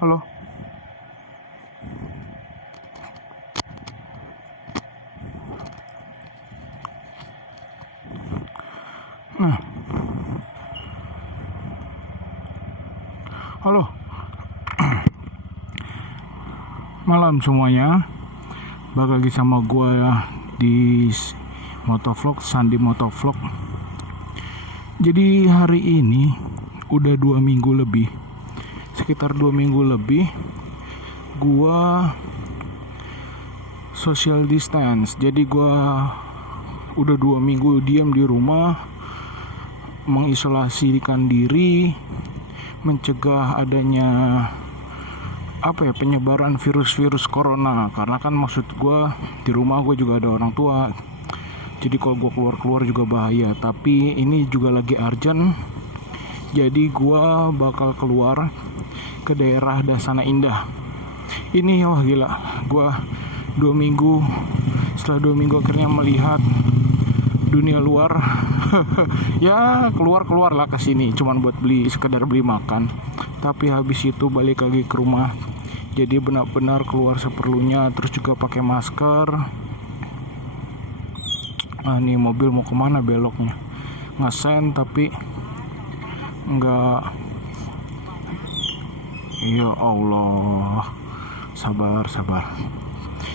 Halo. Nah, halo. Malam semuanya. Balik lagi sama gua di Motovlog, Sandi Motovlog. Jadi hari ini udah 2 minggu lebih. Sekitar 2 minggu lebih gua social distance. Jadi gua udah 2 minggu diam di rumah, mengisolasikan diri, mencegah adanya penyebaran virus-virus corona. Karena kan maksud gue di rumah gue juga ada orang tua, jadi kalau gue keluar juga bahaya. Tapi ini juga lagi urgent, jadi gue bakal keluar ke daerah Dasana Indah. Ini wah gila, gue 2 minggu, setelah 2 minggu akhirnya melihat dunia luar. Ya keluar lah ke sini cuman buat sekedar beli makan, tapi habis itu balik lagi ke rumah. Jadi benar-benar keluar seperlunya, terus juga pakai masker. Nih mobil mau kemana beloknya, ngesen tapi enggak. Ya Allah, sabar.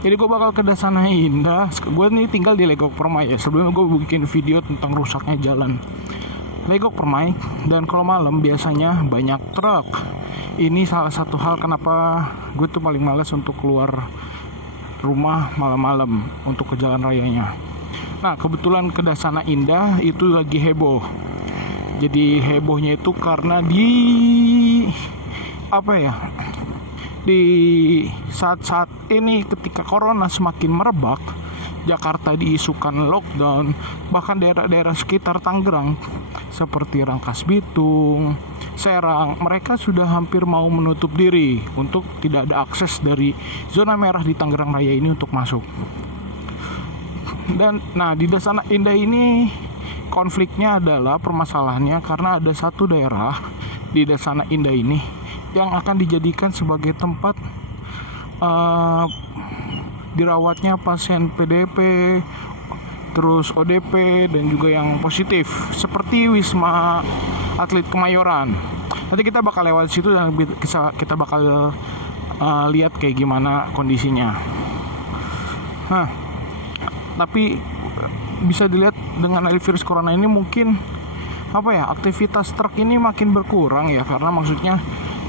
Jadi gue bakal ke Dasana Indah. Gue nih tinggal di Legok Permai ya. Sebelumnya gue bikin video tentang rusaknya jalan Legok Permai. Dan kalau malam biasanya banyak truk. Ini salah satu hal kenapa gue tuh paling malas untuk keluar rumah malam-malam untuk ke jalan rayanya. Nah kebetulan ke Dasana Indah itu lagi heboh. Jadi hebohnya itu karena di saat-saat ini ketika corona semakin merebak, Jakarta diisukan lockdown. Bahkan daerah-daerah sekitar Tangerang seperti Rangkas Bitung, Serang, mereka sudah hampir mau menutup diri untuk tidak ada akses dari zona merah di Tangerang Raya ini untuk masuk. Dan nah di Dasana Indah ini konfliknya adalah permasalahannya karena ada satu daerah di Dasana Indah ini yang akan dijadikan sebagai tempat dirawatnya pasien PDP, terus ODP, dan juga yang positif seperti Wisma Atlet Kemayoran. Nanti kita bakal lewat situ dan kita bakal lihat kayak gimana kondisinya. Nah, tapi bisa dilihat dengan virus corona ini mungkin aktivitas truk ini makin berkurang ya, karena maksudnya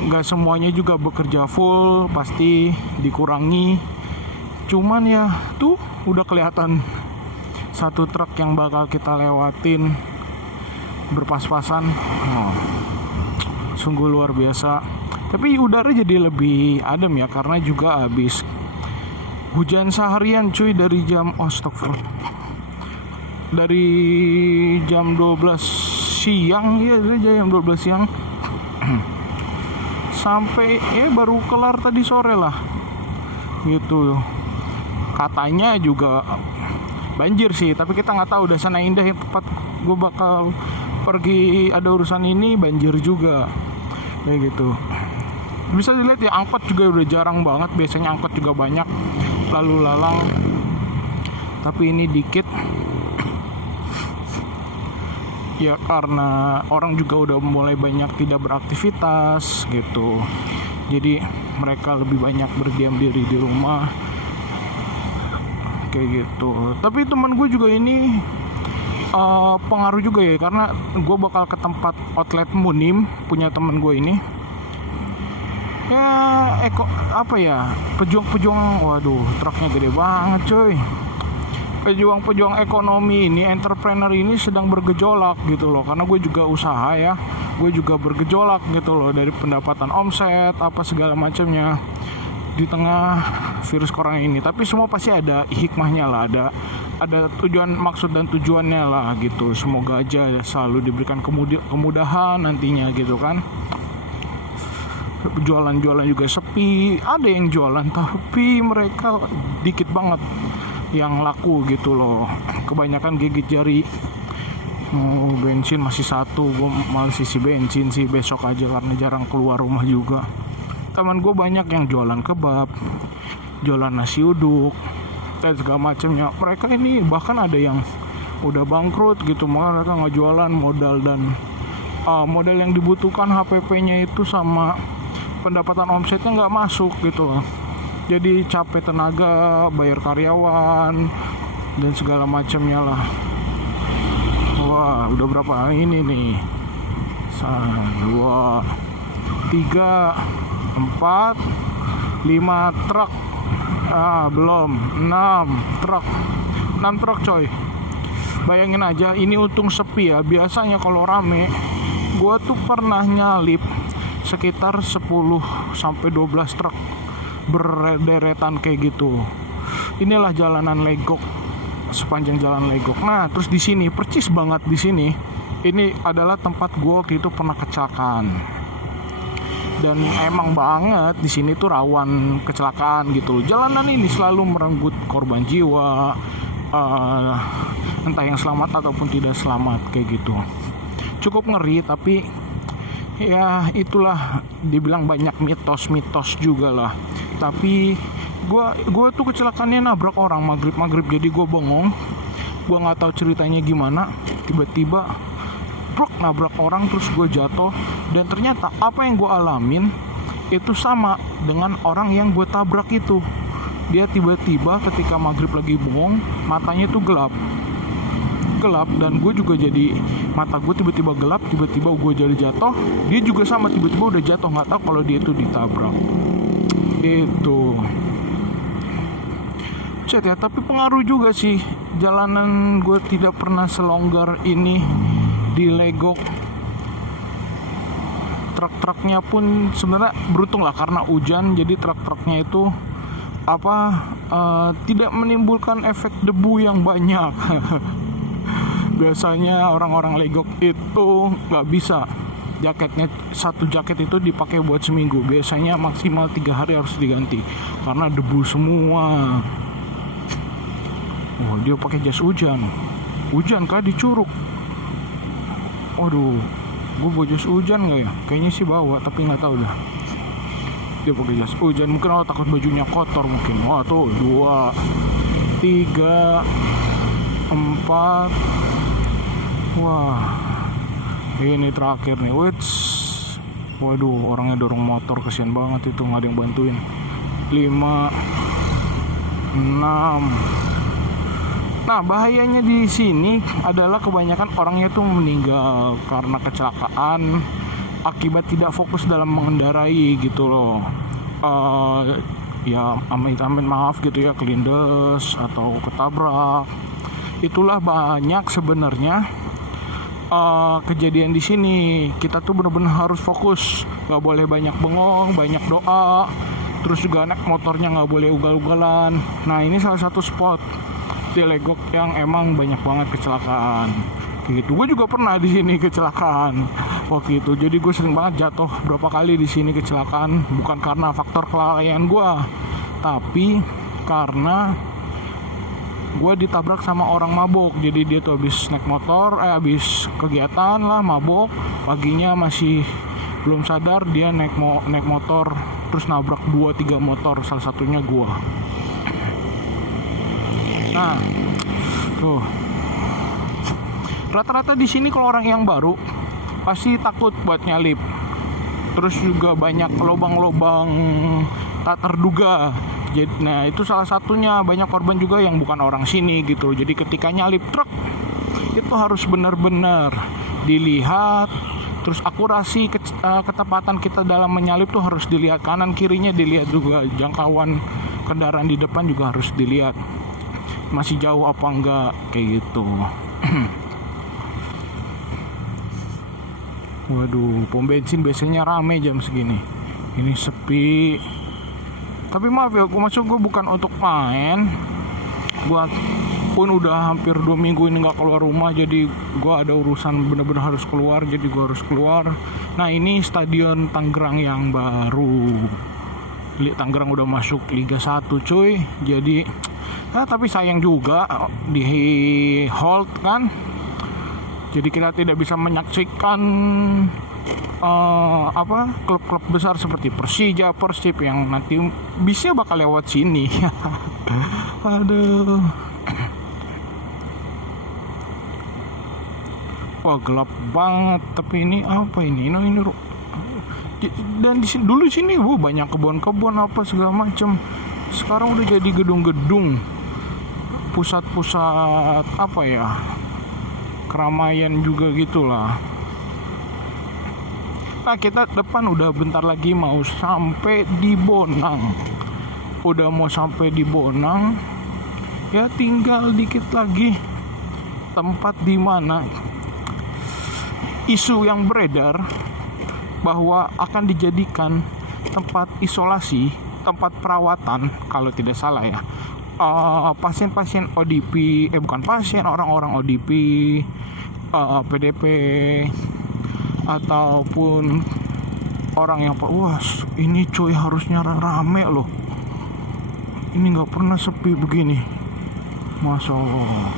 nggak semuanya juga bekerja full, pasti dikurangi. Cuman ya tuh udah kelihatan satu truk yang bakal kita lewatin berpas-pasan. Sungguh luar biasa. Tapi udara jadi lebih adem ya, karena juga habis hujan seharian cuy dari jam dari jam 12 siang ya, dari jam 12 siang sampai baru kelar tadi sore lah gitu. Katanya juga banjir sih, tapi kita nggak tahu. Dasana Indah yang tempat gue bakal pergi ada urusan ini banjir juga kayak gitu. Bisa dilihat ya, angkot juga udah jarang banget. Biasanya angkot juga banyak lalu lalang, tapi ini dikit ya, karena orang juga udah mulai banyak tidak beraktivitas gitu. Jadi mereka lebih banyak berdiam diri di rumah kayak gitu. Tapi teman gue juga ini pengaruh juga ya, karena gue bakal ke tempat outlet Munim punya teman gue ini. Ya pejuang-pejuang, waduh truknya gede banget coy. Pejuang-pejuang ekonomi ini, entrepreneur ini sedang bergejolak gitu loh. Karena gue juga usaha ya, gue juga bergejolak gitu loh, dari pendapatan omset apa segala macamnya di tengah virus corona ini. Tapi semua pasti ada hikmahnya lah, ada tujuan, maksud dan tujuannya lah gitu. Semoga aja selalu diberikan kemudahan nantinya gitu kan. Jualan-jualan juga sepi, ada yang jualan tapi mereka dikit banget yang laku gitu loh. Kebanyakan gigit jari. Bensin masih satu, gue malas isi bensin sih besok aja karena jarang keluar rumah juga. teman gue banyak yang jualan kebab, jualan nasi uduk dan segala macamnya. Mereka ini bahkan ada yang udah bangkrut gitu, mereka nggak jualan modal dan modal yang dibutuhkan HPP-nya itu sama pendapatan omsetnya nggak masuk gitu. Jadi capek tenaga, bayar karyawan dan segala macamnya lah. Wah, udah berapa ini nih? 1, 2, 3, 4, 5 truk. Belum 6 truk. 6 truk coy. Bayangin aja, ini untung sepi ya. Biasanya kalau rame, gue tuh pernah nyalip sekitar 10-12 truk berderetan kayak gitu. Inilah jalanan Legok, sepanjang jalan Legok. Nah, terus di sini percis banget di sini. Ini adalah tempat gue waktu itu pernah kecelakaan. Dan emang banget di sini tuh rawan kecelakaan gitu. Jalanan ini selalu merenggut korban jiwa, entah yang selamat ataupun tidak selamat kayak gitu. Cukup ngeri, tapi ya itulah, dibilang banyak mitos juga lah. Tapi gue tuh kecelakaannya nabrak orang maghrib, jadi gue bengong, gue nggak tahu ceritanya gimana, tiba-tiba nabrak orang, terus gue jatuh. Dan ternyata apa yang gue alamin itu sama dengan orang yang gue tabrak itu. Dia tiba-tiba ketika maghrib lagi bengong, matanya tuh gelap, dan gue juga jadi, mata gue tiba-tiba gelap, tiba-tiba gue jadi jatuh. Dia juga sama, tiba-tiba udah jatuh, nggak tahu kalau dia itu ditabrak itu. Cet ya, tapi pengaruh juga sih jalanan gue tidak pernah selonggar ini di Legok. Truk-truknya pun sebenarnya beruntung lah, karena hujan, jadi truk-truknya itu tidak menimbulkan efek debu yang banyak. Biasanya orang-orang Legok itu nggak bisa, jaketnya, satu jaket itu dipakai buat seminggu, biasanya maksimal 3 hari harus diganti karena debu semua. Oh, dia pakai jas hujan kah di Curug? Waduh, gue bawa jas hujan nggak ya? Kayaknya sih bawa, tapi nggak tahu dah. Dia pakai jas hujan, mungkin takut bajunya kotor mungkin. Wah tuh, 2, 3, 4. Wah, ini terakhir nih. Waduh, orangnya dorong motor, kesian banget itu, nggak ada yang bantuin. 5, 6. Nah, bahayanya di sini adalah kebanyakan orangnya tuh meninggal karena kecelakaan akibat tidak fokus dalam mengendarai gitu loh. Ya amit-amit maaf gitu ya, kelindes atau ketabrak. Itulah banyak sebenarnya kejadian di sini. Kita tuh benar-benar harus fokus, nggak boleh banyak bengong, banyak doa. Terus juga naik motornya nggak boleh ugal-ugalan. Nah, ini salah satu spot di Legok yang emang banyak banget kecelakaan. Kayak gitu. Gue juga pernah di sini kecelakaan waktu itu. Jadi gue sering banget jatuh berapa kali di sini kecelakaan, bukan karena faktor kelalaian gue, tapi karena gue ditabrak sama orang mabok. Jadi dia tuh habis naik motor, habis kegiatan lah, mabok, paginya masih belum sadar, dia naik motor terus nabrak 2-3 motor, salah satunya gue. Nah, tuh. Rata-rata di sini kalau orang yang baru pasti takut buat nyalip. Terus juga banyak lubang-lubang tak terduga. Nah, itu salah satunya, banyak korban juga yang bukan orang sini gitu. Jadi ketika nyalip truk itu harus benar-benar dilihat. Terus akurasi ketepatan kita dalam menyalip tuh harus dilihat, kanan kirinya dilihat juga, jangkauan kendaraan di depan juga harus dilihat, masih jauh apa enggak kayak gitu. Waduh, pom bensin biasanya rame jam segini, ini sepi. Tapi maaf ya, maksud gue bukan untuk main. Gue pun udah hampir 2 minggu ini gak keluar rumah, jadi gue ada urusan bener-bener harus keluar, jadi gue harus keluar. Nah, ini Stadion Tangerang yang baru. Tangerang udah masuk Liga 1 cuy. Jadi tapi sayang juga di hold kan. Jadi kita tidak bisa menyaksikan klub-klub besar seperti Persija, Persib yang nanti bisnya bakal lewat sini. Aduh. Wah, gelap banget. Tapi ini apa ini? Dan dulu sini banyak kebun-kebun apa segala macam. Sekarang udah jadi gedung-gedung, pusat-pusat apa ya, keramaian juga gitulah. Nah, kita depan udah bentar lagi mau sampai di Bonang. Udah mau sampai di Bonang. Ya tinggal dikit lagi tempat di mana isu yang beredar bahwa akan dijadikan tempat isolasi, tempat perawatan kalau tidak salah ya. Pasien-pasien ODP, bukan pasien, orang-orang ODP, PDP, ataupun orang yang ini cuy harusnya rame loh, ini nggak pernah sepi begini, Masya Allah.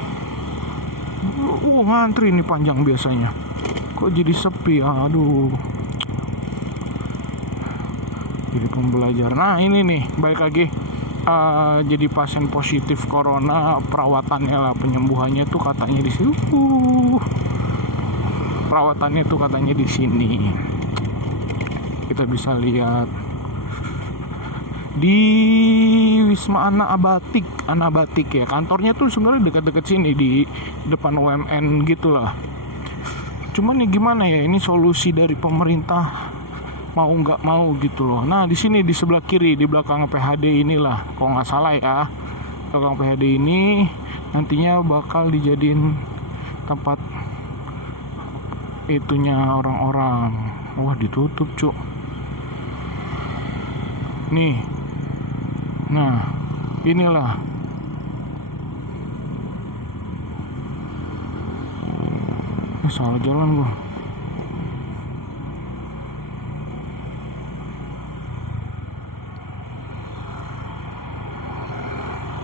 Ngantri ini panjang biasanya, kok jadi sepi. Aduh, jadi pembelajaran. Nah ini nih, balik lagi, jadi pasien positif corona, perawatannya lah, penyembuhannya tuh katanya di sini. Perawatannya tuh katanya di sini. Kita bisa lihat di Wisma Anabatik ya. Kantornya tuh sebenarnya dekat-dekat sini di depan UMN gitulah. Cuman nih gimana ya, ini solusi dari pemerintah mau nggak mau gitu loh. Nah di sini di sebelah kiri, di belakang PHD inilah, kalau nggak salah ya, belakang PHD ini nantinya bakal dijadiin tempat itunya orang-orang. Wah, ditutup cuk nih. Nah inilah, salah jalan gua.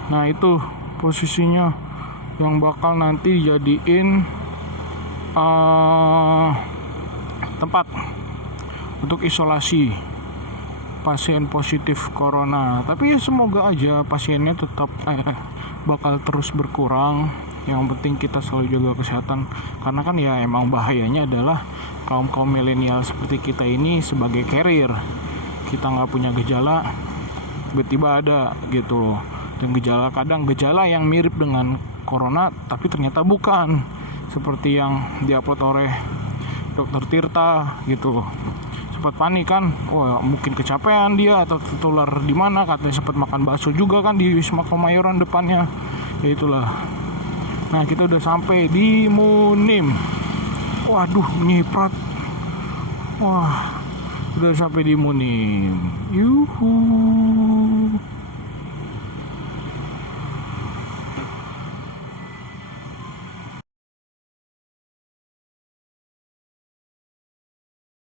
Nah itu posisinya yang bakal nanti jadiin tempat untuk isolasi pasien positif corona. Tapi ya semoga aja pasiennya tetap bakal terus berkurang. Yang penting kita selalu jaga kesehatan, karena kan ya emang bahayanya adalah kaum milenial seperti kita ini sebagai carrier. Kita nggak punya gejala, tiba-tiba ada gitu loh. Dan kadang gejala yang mirip dengan corona tapi ternyata bukan, seperti yang diupload oleh Dr. Tirta gitu. Sempat panik kan, mungkin kecapean dia atau tertular di mana, katanya sempat makan bakso juga kan di Wisma Kemayoran depannya. Ya itulah. Nah kita udah sampai di Munim. Waduh, nyiprat. Wah, udah sampai di Munim. Yuhu.